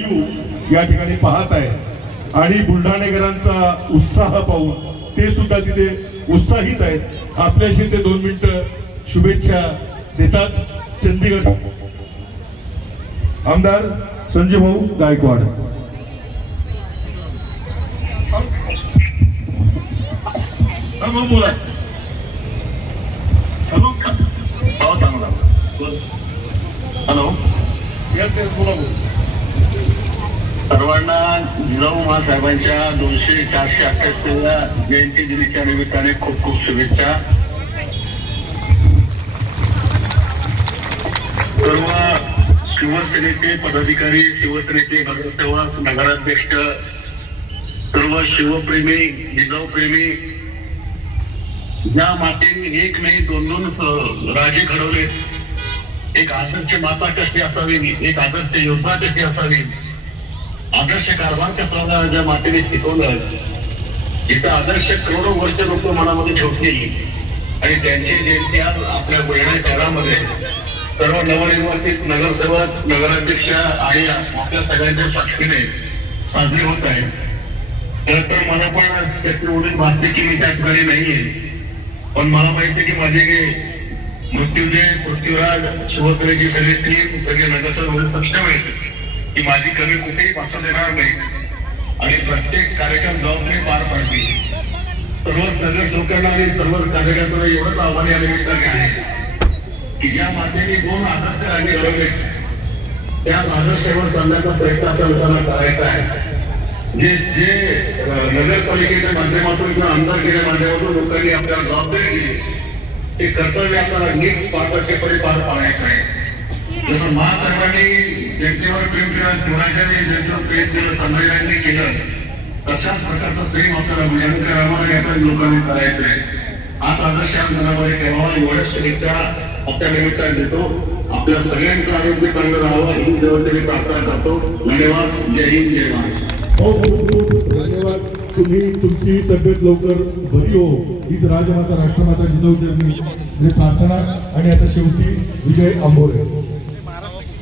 भरीव या ठिकाणी पाहत आहे आणि बुलढाणेकरांचा उत्साह पाहून ते सुद्धा तिथे उत्साहित आहेत. आपल्याशी ते 2 मिनिटं शुभेच्छा देतात. चंदीगड आमदार संजय भाऊ गायकवाड. बोला. हॅलो. यस यस बोला. सर्वांना जिजाऊ महासाहेबांच्या 200-428व्या जयंती दिनाच्या निमित्ताने खूप खूप शुभेच्छा. सर्व शिवसेनेचे पदाधिकारी, शिवसेनेचे नगरसेवक, नगराध्यक्ष, सर्व शिवप्रेमी, जिजाऊ प्रेमी, ज्या मातेने 1 नाही 2 राजे घडवले, एक आदर्श माता कशी असावी, एक आदर्श योद्धा कशी असावी, आदर्श कारभार कसा ज्या मातेने शिकवलं, इथं आदर्श करोडो वर्ष लोक मनामध्ये ठेवतील आणि त्यांची जयंती आज आपल्या बुलढाणा शहरामध्ये सर्व नवनिर्वाचित नगरसेवक, नगराध्यक्ष आणि आपल्या सगळ्यांच्या साक्षीने साजरी होत आहे. खरं तर मला पण त्याची उडीद भासते की मी त्या ठिकाणी नाहीये, पण मला माहिती आहे की माझे मृत्यूंजय, पृथ्वीराज, शिवसेनेची सगळी टीम, सगळे नगरसेवक सक्षम आहेत की माझी कमी कुठेही भाषा देणार नाही आणि प्रत्येक कार्यक्रम जबाबदारी पार पाडतील. सर्वच नगरसेवकांना आणि सर्व कार्यकर्त्यांना एवढंच आव्हान या निमित्ताने आहे की ज्या मातेने 2 आदर्श राजे घडवलेच त्या आदर्शावर चालण्याचा प्रयत्न आपल्या लोकांना करायचा आहे. जे नगरपालिकेच्या माध्यमातून किंवा आमदारकीच्या माध्यमातून लोकांनी आपल्याला जबाबदारी दिली ते कर्तव्य आपल्याला नीट पारदर्शकपणे पार पाडायचं आहे. जसं महासाहेबांनी जनतेवर प्रेम केलं, शिवराजांनी जनतेवर प्रेम केलं, संभाजीराजांनी केलं, तशाच प्रकारचं प्रेम आपल्याला बुलढाणेकरांवर या लोकांनी करायचं आहे. हाच आदर्श मनामध्ये ठेवावा एवढ्याच शुभेच्छा आपल्या निमित्ताने देतो. आपल्या सगळ्यांचं आरोग्य चांगलं राहावं ही देवाची मी प्रार्थना करतो. धन्यवाद. जय हिंद, जय महाराष्ट्र. धन्यवाद. तुम्ही तुमची तब्येत लवकर बरी हो हीच राजमाता राष्ट्रमाता जिजाऊ प्रार्थना आणि आता शेवटी विजय आंबोरे.